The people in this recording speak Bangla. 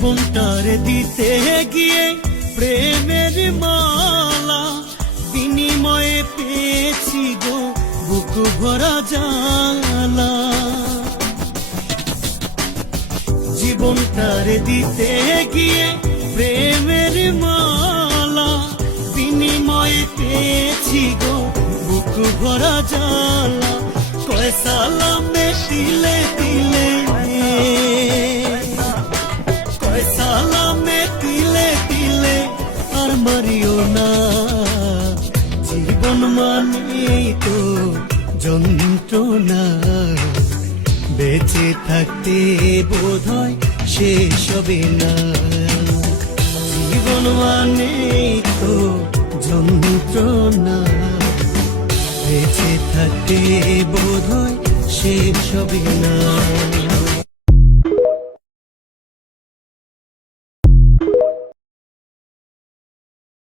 জীবনটারে দিতে গিয়ে প্রেমের মালা বিনিময়ে পেয়েছি গো বুক ভরা জ্বালা। জীবনটারে দিতে গিয়ে প্রেমের মালা বিনিময়ে পেয়েছি গো বুক ভরা জ্বালা। কয় সালামে তিলে তিলে, কয় সালামে তিলে তিলে আর মারিও না। জীবন মানেই তো যন্ত্রণা, বেঁচে থাকতে বোধহয় শেষ হবে না। জীবন মানেই তো যন্ত্রণা, বেঁচে থাকতে বোধহয় শেষ হবে না।